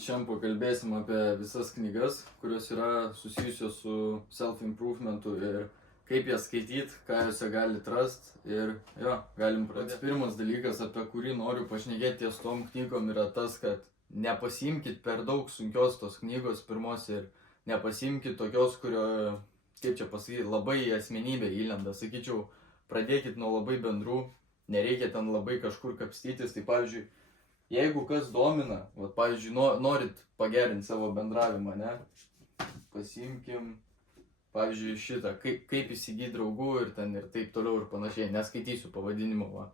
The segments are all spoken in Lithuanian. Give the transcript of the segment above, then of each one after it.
Šiandien pakalbėsim apie visas knygas, kurios yra susijusios su self-improvementu ir kaip jas skaityti, ką juose galite rasti ir galim pradėti. Pirmas dalykas, apie kurį noriu pašnekėti ties tom knygom, yra tas, kad nepasiimkit per daug sunkios tos knygos pirmos ir nepasiimkit tokios, kurio, kaip čia pasakyti, labai į asmenybę įlenda. Sakyčiau, pradėkit nuo labai bendrų, nereikia ten labai kažkur kapstytis, tai pavyzdžiui, jeigu kas domina, pavyzdžiui, norit pagerinti savo bendravimą, ne? Pasiimkim, pavyzdžiui, šitą, kaip įsigyti draugų ir ten ir taip toliau ir panašiai. Neskaitysiu pavadinimo,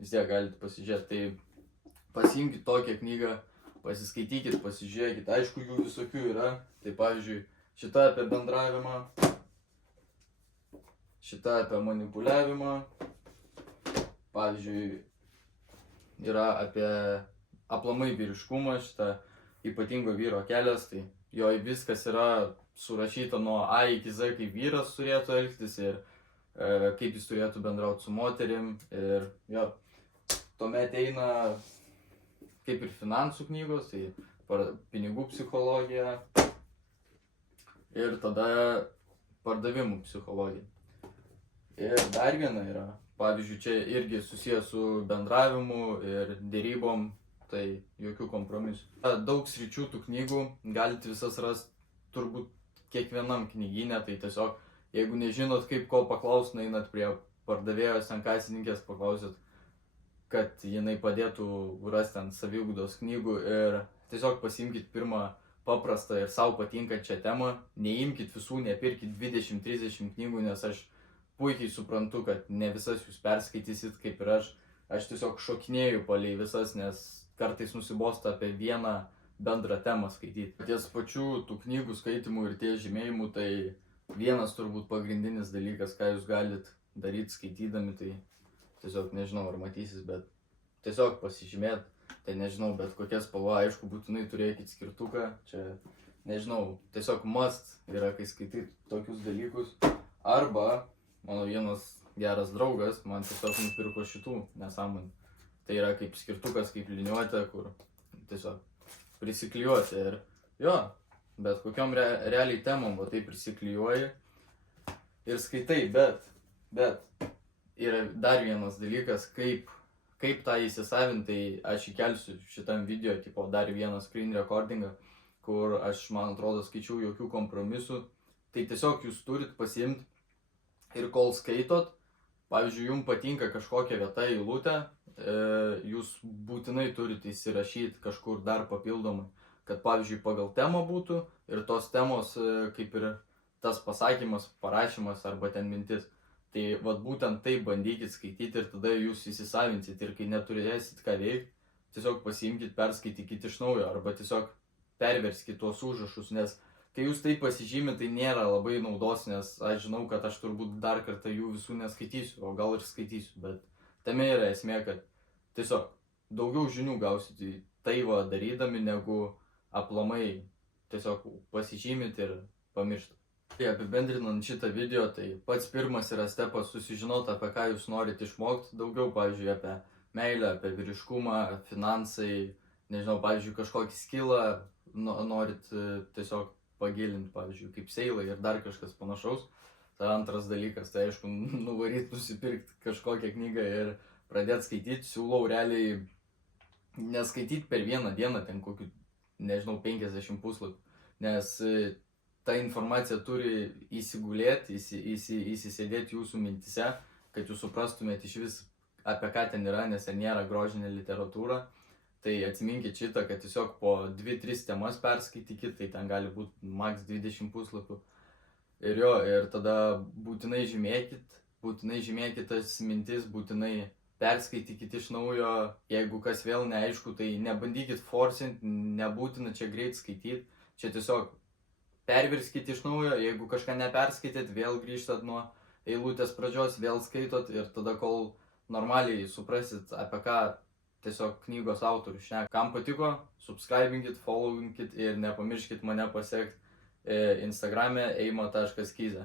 vis tiek galite pasižiūrėti. Tai pasiimkit tokią knygą, pasiskaitykit, pasižiūrėkit. Aišku, jų visokių yra. Tai pavyzdžiui, šita apie bendravimą, šita apie manipuliavimą, pavyzdžiui, yra apie aplamai vyriškumą, šitą ypatingo vyro kelias, tai jo viskas yra surašyta nuo A iki Z, kaip vyras turėtų elgtis ir kaip jis turėtų bendrauti su moterim. Ir tuomet eina kaip ir finansų knygos, tai pinigų psichologija ir tada pardavimų psichologija. Ir dar viena yra, pavyzdžiui, čia irgi susijęs su bendravimu ir dėrybom, tai jokių kompromisų. Daug sričių tų knygų galite visas rasti turbūt kiekvienam knygyne, tai tiesiog, jeigu nežinot kaip ko paklaust, einat prie pardavėjos ant kasininkės, paklausit, kad jinai padėtų rasti ant saviugdos knygų ir tiesiog pasiimkit pirmą paprastą ir savo patinkančią temą, neimkit visų, nepirkit 20-30 knygų, nes aš puikiai suprantu, kad ne visas jūs perskaitysit kaip ir aš tiesiog šokinėju palei visas, nes kartais nusibosta apie vieną bendrą temą skaityti. Ties pačių tų knygų skaitimų ir ties žymėjimų, tai vienas turbūt pagrindinis dalykas, ką jūs galit daryti skaitydami, tai tiesiog nežinau ar matysis, bet tiesiog pasižymėt, tai nežinau, bet kokia spalva, aišku, būtinai turėkit skirtuką, čia nežinau, tiesiog must yra, kai skaityt tokius dalykus. Arba mano vienas geras draugas man tiesiog nupirko šitų nesąmonių. Tai yra kaip skirtukas, kaip liniuotė, kur tiesiog prisiklijuoti ir bet kokiom realiai temom tai prisiklijuoji ir skaitai, bet yra dar vienas dalykas, kaip tą įsisavinti, tai aš įkelsiu šitam video, tipo dar vieną screen recordingą, kur aš, man atrodo, skaičiau jokių kompromisų, tai tiesiog jūs turit pasiimti ir kol skaitot, pavyzdžiui, jums patinka kažkokia vieta, eilutė, jūs būtinai turite įsirašyti kažkur dar papildomai, kad pavyzdžiui pagal temą būtų ir tos temos kaip ir tas pasakymas, parašymas arba ten mintis. Tai būtent taip bandykit skaityti ir tada jūs įsisavinsit ir kai neturėsit ką veikti, tiesiog pasiimkit, perskaitykit iš naujo arba tiesiog perverskit tuos užrašus, nes kai jūs taip pasižymit, tai nėra labai naudos, nes aš žinau, kad aš turbūt dar kartą jų visų neskaitysiu, o gal ir skaitysiu, bet tame yra esmė, kad tiesiog daugiau žinių gausite tai darydami, negu aplamai tiesiog pasižymit ir pamirštat. Tai apibendrinant šitą video, tai pats pirmas yra stepas susižinoti, apie ką jūs norit išmokti daugiau, pavyzdžiui, apie meilę, apie vyriškumą, finansai, nežinau, pavyzdžiui, kažkokį skillą norit tiesiog pagilinti, pavyzdžiui, kaip seilai ir dar kažkas panašaus. Tai antras dalykas, tai aišku, nuvaryt, nusipirkti kažkokią knygą ir pradėti skaityti. Siūlau realiai neskaityti per vieną dieną, ten kokių, nežinau, 50 puslapių, nes ta informacija turi įsigulėti, įsisėdėti jūsų mintise, kad jūs suprastumėte iš vis, apie ką ten yra, nes ten nėra grožinė literatūra. Tai atsiminkit šitą, kad tiesiog po 2-3 temas perskaitykit, tai ten gali būti maks 20 puslapių. Ir tada būtinai žymėkit tas mintis, būtinai perskaitykit iš naujo, jeigu kas vėl neaišku, tai nebandykit forsinti, nebūtina čia greit skaityti, čia tiesiog perverskit iš naujo, jeigu kažką neperskaitėt, vėl grįžtat nuo eilutės pradžios, vėl skaitot ir tada kol normaliai suprasit, apie ką tiesiog knygos autorius šneka. Kam patiko, subscribinkit, followinkit ir nepamirškit mane pasiekti Instagrame eimo.kize.